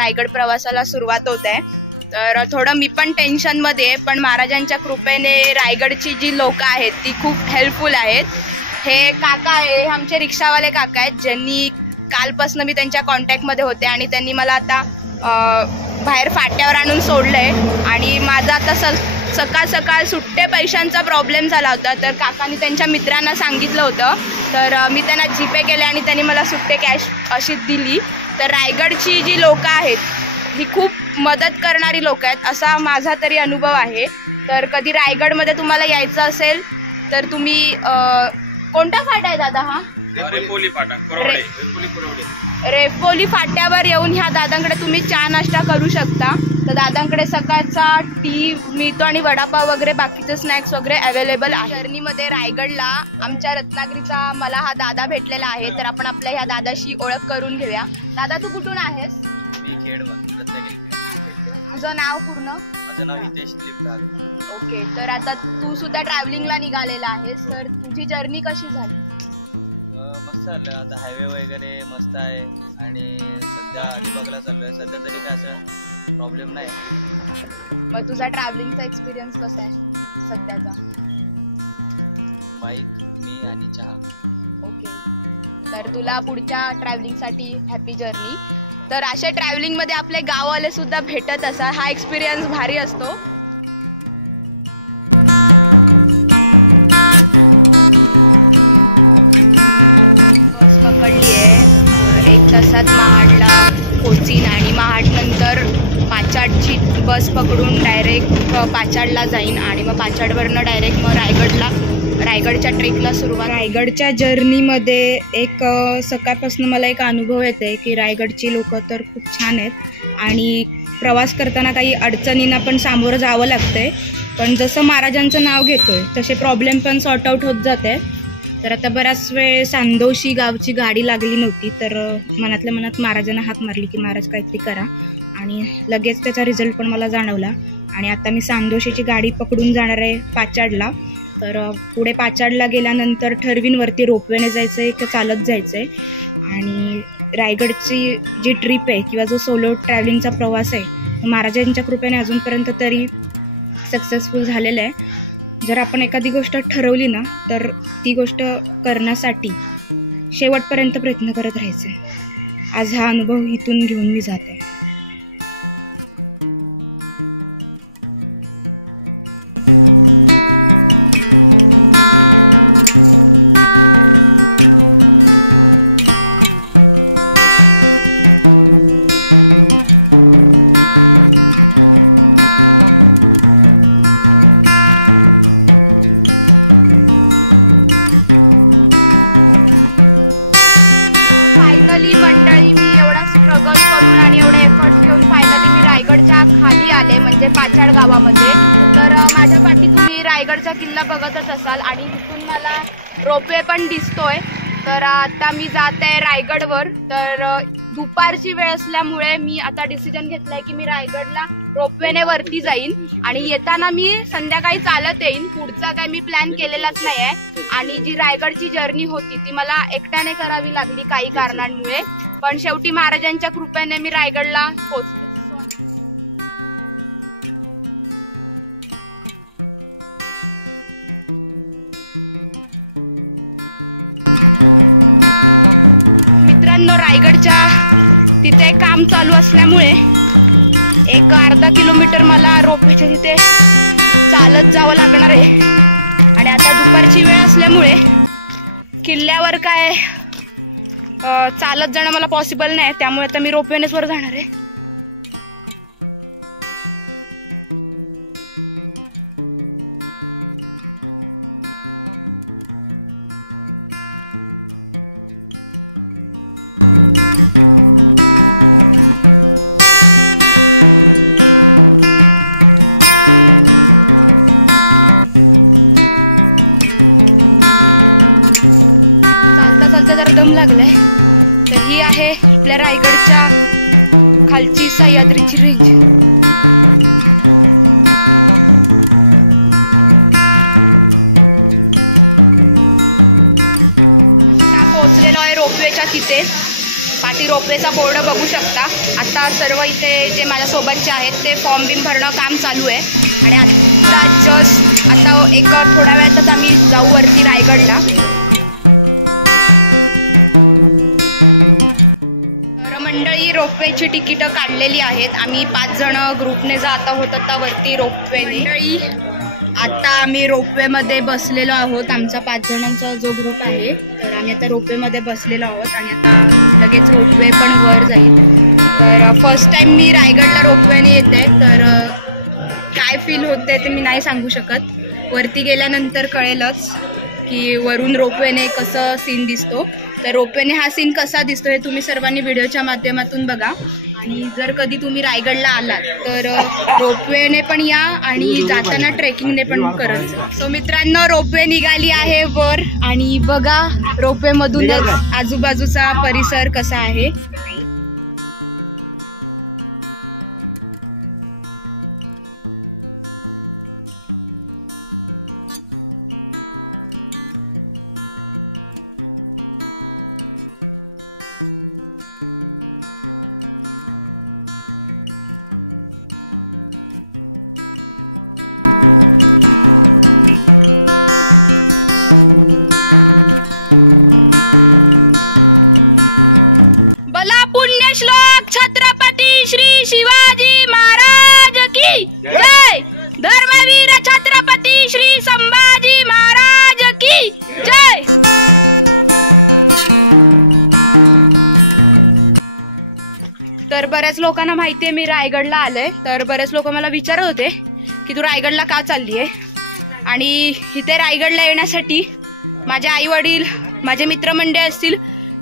रायगड प्रवासाला सुरुवात होत आहे। तर थोडं मी पण टेन्शन मध्ये आहे, पण महाराजांच्या कृपेने रायगडची जी लोक आहेत ती खूप हेल्पफुल आहेत। हे काका आहे, हे आमचे रिक्षावाले काका आहेत, ज्यांनी कालपासून मी त्यांच्या कॉन्टॅक्टमध्ये होते आणि त्यांनी मला आता बाहेर फाट्यावर आणून सोडलंय। आणि माझा आता सकाळ सकाळ सुट्टे पैशांचा प्रॉब्लेम झाला होता, तर काकांनी त्यांच्या मित्रांना सांगितलं होतं, तर मी त्यांना जीपे केले आणि त्यांनी मला सुट्टे कॅश अशी दिली। तर रायगडची जी लोक आहेत ही खूप मदत करणारी लोक आहेत, असा माझा तरी अनुभव आहे। तर कधी रायगडमध्ये तुम्हाला यायचं असेल तर तुम्ही कोणता फाटा आहे दादा हा? रेपोली फाटा, रेपोली फाट्यावर येऊन ह्या दादांकडे तुम्ही चहा नाश्ता करू शकता। तर दादांकडे सकाळचा टी मिळतो आणि वडापाव वगैरे बाकीचे स्नॅक्स वगैरे अवेलेबल आहे। जर्नीमध्ये रायगडला आमच्या रत्नागिरीचा मला हा दादा भेटलेला आहे, तर आपण आपल्या ह्या दादाशी ओळख करून घेऊया। दादा तू कुठून आहेस? मी खेडमधून, रत्नागिरी। तुझं नाव पूर्ण? माझं नाव हितेश दिलीप नाग। ओके, तर आता तू सुद्धा ट्रॅव्हलिंगला निघालेला आहेस, तर तुझी जर्नी कशी झाली? मस्त झालं, आता हायवे वगैरे मस्त आहे आणि सध्या अलिबागला चाललोय। सध्या तरी काय असं प्रॉब्लेम नाही। मग तुझा ट्रॅव्हलिंगचा एक्सपिरियन्स कसा आहे सध्याचा? बाईक, मी आणि चहा। ओके, तर तुला पुढच्या ट्रॅव्हलिंगसाठी हॅपी जर्नी। तर अशा ट्रॅव्हलिंगमध्ये आपले गाववाले सुद्धा भेटत असतात, हा एक्सपिरियन्स भारी असतो। बस पकडली आहे, 1 तासात महाडला पोचीन आणि महाड नंतर पाचाडची बस पकडून डायरेक्ट पाचाडला जाईन आणि मग पाचाडवरनं डायरेक्ट मग रायगडच्या ट्रेकला सुरुवात। रायगडच्या जर्नीमध्ये एक सकाळपासून मला एक अनुभव येते की रायगडची लोक तर खूप छान आहेत आणि प्रवास करताना काही अडचणींना पण सामोरं जावं लागतंय, पण जसं महाराजांचं नाव घेतोय तसे प्रॉब्लेम पण सॉर्ट आउट होत जाते। तर आता बराच वेळ सांदोशी गावची गाडी लागली नव्हती, तर मनातल्या मनात महाराजांना हाक मारली की महाराज काहीतरी करा, आणि लगेच त्याचा रिझल्ट पण मला जाणवला। आणि आता मी सांदोशीची गाडी पकडून जाणार आहे पाचाडला। तर पुढे पाचाडला गेल्यानंतर ठरवीन वरती रोपवेने जायचंय की चालत जायचंय। आणि रायगडची जी ट्रिप आहे किंवा जो सोलो ट्रॅव्हलिंगचा प्रवास आहे महाराजांच्या कृपेने अजूनपर्यंत तरी सक्सेसफुल झालेला आहे। जर आपण एखादी गोष्ट ठरवली ना तर ती गोष्ट करण्यासाठी शेवटपर्यंत प्रयत्न करत राहायचंय। आज हा अनुभव इथून घेऊन मी जाते। रोपवे पण दिसतोय, तर आता मी जात आहे रायगडवर। तर दुपारची वेळ असल्यामुळे मी आता डिसिजन घेतलाय की मी रायगडला रोपवेने वरती जाईन आणि येताना मी संध्याकाळी चालत येईन। पुढचा काय मी प्लॅन केलेलाच नाही आहे। आणि जी रायगडची जर्नी होती ती मला एकट्याने करावी लागली काही कारणांमुळे, पण शेवटी महाराजांच्या कृपेने मी रायगडला पोहोचले। मित्रांनो, रायगडच्या तिथे काम चालू असल्यामुळे एक अर्धा किलोमीटर मला रोपवेच्या तिथे चालत जावं लागणार आहे। आणि आता दुपारची वेळ असल्यामुळे किल्ल्यावर काय चालत जाणं मला पॉसिबल नाही, त्यामुळे आता मी रोपवेनेच वर जाणार आहे। रोपवेचा बोर्ड बघू शकता। सर्व इथे जे माझ्यासोबतचे आहेत ते फॉर्म बिम भरणं काम चालू आहे आणि आता जस्ट आता एक थोड्या वेळातच आम्ही जाऊ वरती रायगडला. मंडळी रोपवेची तिकीटं काढलेली आहेत. आम्ही 5 जण ग्रुपने जात आहोत आता वरती रोपवेने. आता आम्ही रोपवेमध्ये बसलेलो आहोत. आमचा 5 जणांचा जो ग्रुप आहे तर आम्ही आता रोपवेमध्ये बसलेलो आहोत आणि आता लगेच रोपवे पण वर जाईल. तर फर्स्ट टाइम मी रायगडला रोपवेने येते तर काय फील होते ते मी नाही सांगू शकत. वरती गेल्यानंतर कळेलच की वरून रोपवेने कसं सीन दिसतो. तर रोपवेने हा सीन कसा दिसतो हे तुम्ही सर्वांनी व्हिडिओच्या माध्यमातून बघा. आणि जर कधी तुम्ही रायगडला आलात तर रोपवेने पण या आणि जाताना ट्रेकिंगने पण करत जा. सो मित्रांनो, रोपवे निघाली आहे वर आणि बघा रोपवेमधूनच आजूबाजूचा परिसर कसा आहे. बला पुण्यश्लोक छत्रपती श्री शिवाजी महाराज की जय. धर्मवीर छत्रपती श्री संभाजी महाराज की जय. तर बऱ्याच लोकांना माहितीये मी रायगडला आले. तर बरेच लोक मला विचारत होते की तू रायगडला का चालली आहे. आणि इथे रायगडला येण्यासाठी माझे आई वडील, माझे मित्रमंडळी असतील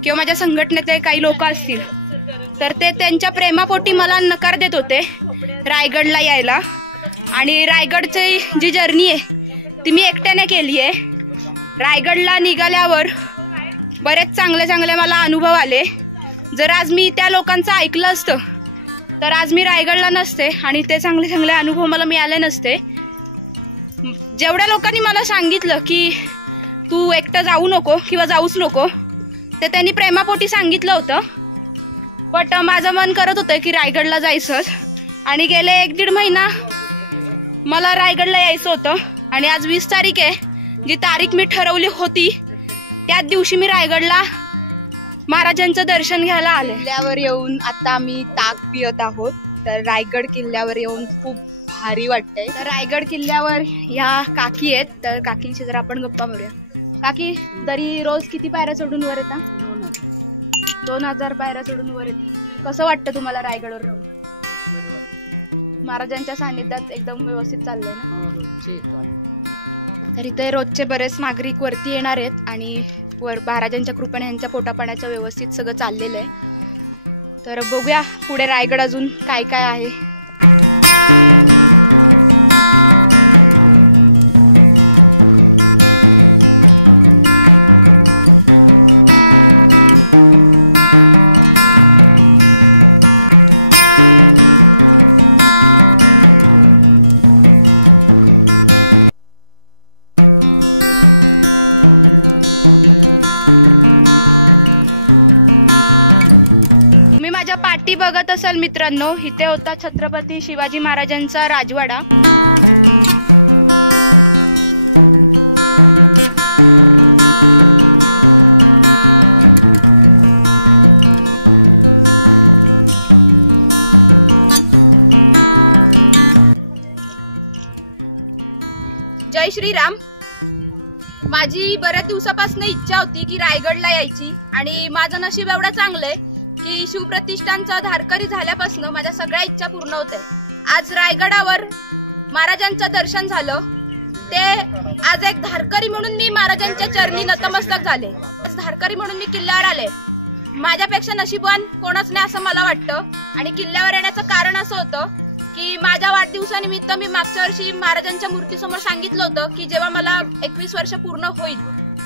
किंवा माझ्या संघटनेचे काही लोक असतील तर ते त्यांच्या प्रेमापोटी मला नकार देत होते रायगडला यायला. आणि रायगडची जी जर्नी आहे ती मी एकट्याने केली आहे. रायगडला निघाल्यावर बरेच चांगले मला अनुभव आले. जर आज मी त्या लोकांचं ऐकलं असतं तर आज मी रायगडला नसते आणि ते चांगले अनुभव मला मिळाले नसते. जेवढ्या लोकांनी मला सांगितलं की तू एकटं जाऊ नको किंवा जाऊच नको ते त्यांनी प्रेमापोटी सांगितलं होतं. बट माझं मन करत होतं की रायगडला जायचंच. आणि गेले 1-1.5 महिना मला रायगडला यायचं होतं आणि आज 20 तारीख आहे. जी तारीख मी ठरवली होती त्याच दिवशी मी रायगडला महाराजांचं दर्शन घ्यायला आले. किल्ल्यावर येऊन आता आम्ही ताक पित आहोत. तर रायगड किल्ल्यावर येऊन खूप भारी वाटतंय. तर रायगड किल्ल्यावर ह्या काकी आहेत. तर काकींशी जर आपण गप्पा मारूया. काकी, तरी रोज किती पायऱ्या चढून वर येतात? 2000 पायऱ्या चढून वर येतात. कसं वाटतं तुम्हाला रायगडवर राहून? महाराजांच्या सानिध्यात एकदम व्यवस्थित चाललंय. तर इथे रोजचे बरेच नागरिक वरती येणार आहेत आणि वर महाराजांच्या कृपेने यांच्या पोटापाण्याचं व्यवस्थित सगळं चाललेलं आहे. तर बघूया पुढे रायगड अजून काय काय आहे. बघत असाल मित्रांनो, इथे होता छत्रपती शिवाजी महाराजांचा राजवाडा. जय श्रीराम. माझी बऱ्याच दिवसापासून इच्छा होती की रायगडला यायची आणि माझं नशीब एवढं चांगलंय की शिवप्रतिष्ठानचा धारकरी झाल्यापासून माझ्या सगळ्या इच्छा पूर्ण होते. आज रायगडावर महाराजांचं दर्शन झालं. ते आज एक धारकरी म्हणून मी महाराजांच्या चरणी नतमस्तक झाले. धारकरी म्हणून मी किल्ल्यावर आले. माझ्यापेक्षा नशीबवान कोणच नाही असं मला वाटतं. आणि किल्ल्यावर येण्याचं कारण असं होतं की माझ्या वाढदिवसानिमित्त मी मागच्या वर्षी महाराजांच्या मूर्तीसमोर सांगितलं होतं की जेव्हा मला 21 वर्ष पूर्ण होईल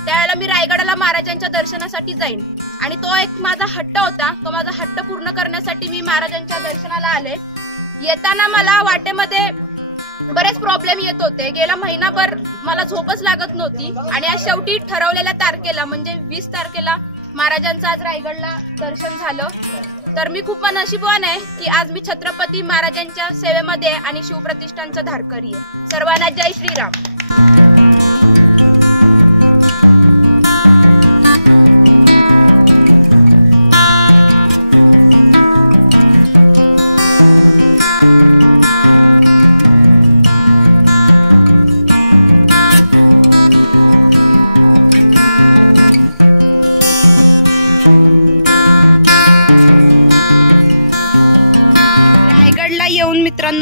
त्यावेळेला मी रायगडाला महाराजांच्या दर्शनासाठी जाईन. आणि तो एक माझा हट्ट होता. तो माझा हट्ट पूर्ण करण्यासाठी मी महाराजांच्या दर्शनाला आले. येताना मला वाटेमध्ये बरेच प्रॉब्लेम येत होते. गेला महिनाभर मला झोपच लागत नव्हती आणि आज शेवटी ठरवलेल्या तारखेला म्हणजे 20 तारखेला महाराजांचं आज रायगडला दर्शन झालं. तर मी खूप नशीबवान आहे की आज मी छत्रपती महाराजांच्या सेवेमध्ये आहे आणि शिवप्रतिष्ठानचा धारकरी आहे. सर्वांना जय श्रीराम.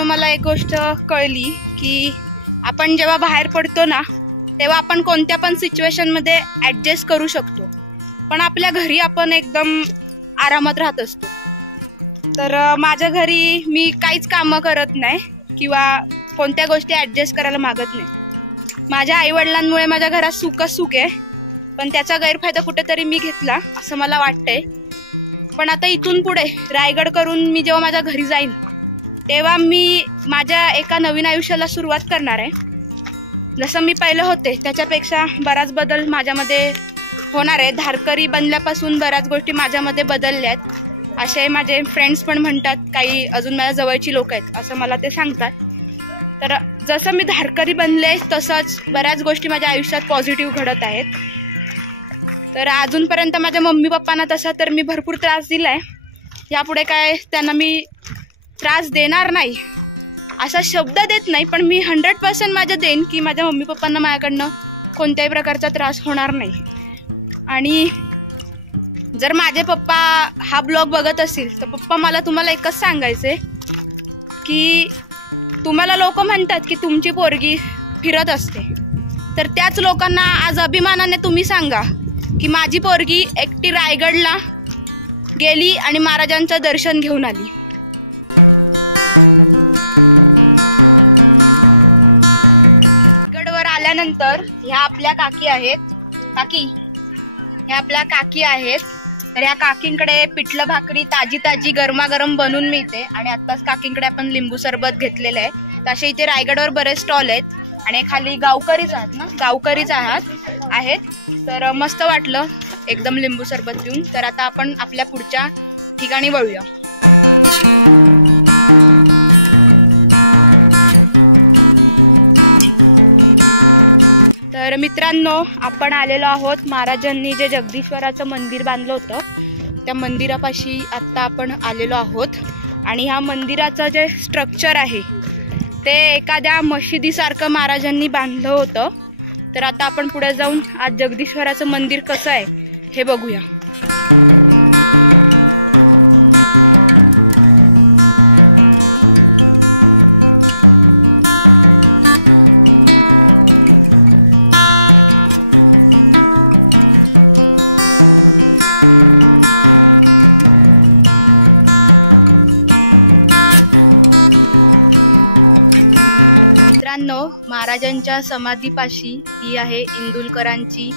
मला एक गोष्ट कळली की आपण जेव्हा बाहेर पडतो ना तेव्हा आपण कोणत्या पण सिच्युएशन मध्ये ऍडजस्ट करू शकतो, पण आपल्या घरी आपण एकदम आरामात राहत असतो. तर माझ्या घरी मी काहीच कामं करत नाही किंवा कोणत्या गोष्टी ऍडजस्ट करायला मागत नाही. माझ्या आई वडिलांमुळे माझ्या घरात सुख आहे, पण त्याचा गैरफायदा कुठेतरी मी घेतला असं मला वाटतंय. पण आता इथून पुढे रायगड करून मी जेव्हा माझ्या घरी जाईन तेव्हा मी माझ्या एका नवीन आयुष्याला सुरुवात करणार आहे. जसं मी पहिलं होते त्याच्यापेक्षा बराच बदल माझ्यामध्ये होणार आहे. धारकरी बनल्यापासून बऱ्याच गोष्टी माझ्यामध्ये बदलल्या आहेत असे माझे फ्रेंड्स पण म्हणतात. काही अजून माझ्या जवळची लोक आहेत असं मला ते सांगतात. तर जसं मी धारकरी बनले तसंच बऱ्याच गोष्टी माझ्या आयुष्यात पॉझिटिव्ह घडत आहेत. तर अजूनपर्यंत माझ्या मम्मी पप्पांना तसा तर मी भरपूर त्रास दिलाय. यापुढे काय त्यांना मी त्रास देणार नाही असा शब्द देत नाही, पण मी 100% माझं देईन की माझ्या मम्मी पप्पांना माझ्याकडनं कोणत्याही प्रकारचा त्रास होणार नाही. आणि जर माझे पप्पा हा ब्लॉग बघत असतील तर पप्पा मला तुम्हाला एकच सांगायचंय की तुम्हाला लोक म्हणतात की तुमची पोरगी फिरत असते, तर त्याच लोकांना आज अभिमानाने तुम्ही सांगा की माझी पोरगी एकटी रायगडला गेली आणि महाराजांचं दर्शन घेऊन आली. गडवर आल्यानंतर ह्या आपल्या काकी आहेत. ह्या आपल्या काकी आहेत. तर या काकींकडे पिठलं भाकरी ताजी गरमागरम बनवून मिळते आणि आताच काकींकडे आपण लिंबू सरबत घेतलेलं आहे. तसे इथे रायगडवर बरेच स्टॉल आहेत आणि खाली गावकरीच आहेत. तर मस्त वाटलं एकदम लिंबू सरबत पिऊन. तर आता आपण आपल्या पुढच्या ठिकाणी वळूया. तर मित्रांनो, आपण आलेलो आहोत महाराजांनी जे जगदीश्वराचं मंदिर बांधलं होतं त्या मंदिरापाशी आता आपण आलेलो आहोत. आणि ह्या मंदिराचं जे स्ट्रक्चर आहे ते एखाद्या मशिदीसारखं महाराजांनी बांधलं होतं. तर आता आपण पुढे जाऊन आज जगदीश्वराचं मंदिर कसं आहे हे बघूया. महाराजांच्या समाधीपाशी ही आहे इंदुलकरांची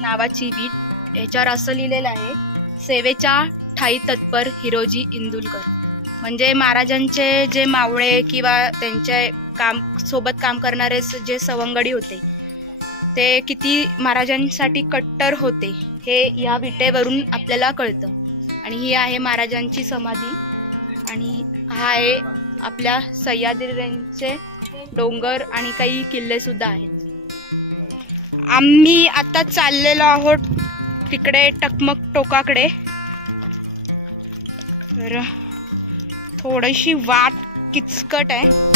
नावाची वीट. ह्याच्यावर असं लिहिलेलं आहे, सेवेच्या ठाई तत्पर हिरोजी इंदुलकर. म्हणजे महाराजांचे जे मावळे किंवा त्यांच्या सोबत काम करणारे जे सवंगडी होते ते किती महाराजांसाठी कट्टर होते हे या विटेवरून आपल्याला कळतं. आणि ही आहे महाराजांची समाधी आणि हा आहे आपल्या सह्याद्रीचे डोंगर आणि काही किल्ले सुद्धा आहेत. आम्ही आता चाललेलो आहोत तिकडे टकमक टोकाकडे. तर थोडीशी वाट किचकट आहे.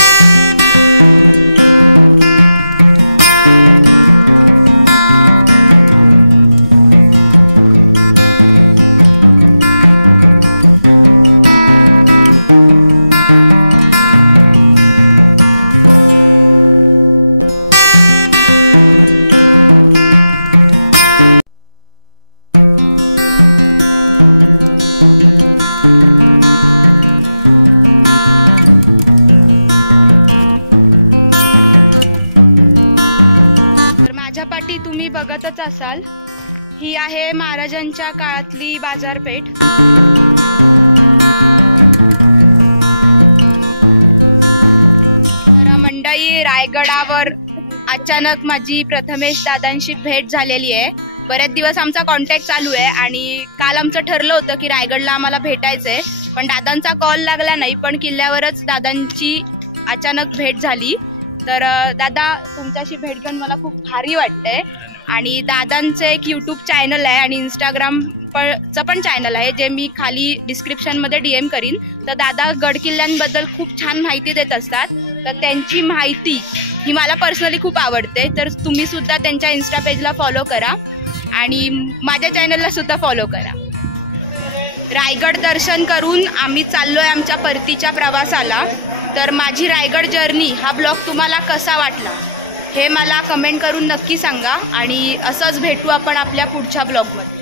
असाल, ही आहे महाराजांच्या काळातली बाजारपेठ. मंडई रायगडावर अचानक माझी प्रथमेश दादांशी भेट झालेली आहे. बरेच दिवस आमचा कॉन्टॅक्ट चालू आहे आणि काल आमचं ठरलं होतं की रायगडला आम्हाला भेटायचंय, पण दादांचा कॉल लागला नाही. पण किल्ल्यावरच दादांची अचानक भेट झाली. तर दादा, तुमच्याशी भेट घेऊन मला खूप भारी वाटतंय. आणि दादांचं एक यूट्यूब चॅनल आहे आणि इंस्टाग्रामचं पण चॅनल आहे, जे मी खाली डिस्क्रिप्शनमध्ये DM करीन. तर दादा गड किल्ल्यांबद्दल खूप छान माहिती देत असतात. तर त्यांची माहिती ही मला पर्सनली खूप आवडते. तर तुम्ही सुद्धा त्यांच्या इन्स्टा पेजला फॉलो करा आणि माझ्या चॅनलला सुद्धा फॉलो करा. रायगड दर्शन करून आम्ही चाललोय आमच्या परतीच्या प्रवासाला. तर माझी रायगड जर्नी हा ब्लॉग तुम्हाला कसा वाटला हे मला कमेंट करून नक्की सांगा. आणि असंच भेटू आपण आपल्या पुढच्या ब्लॉगमध्ये.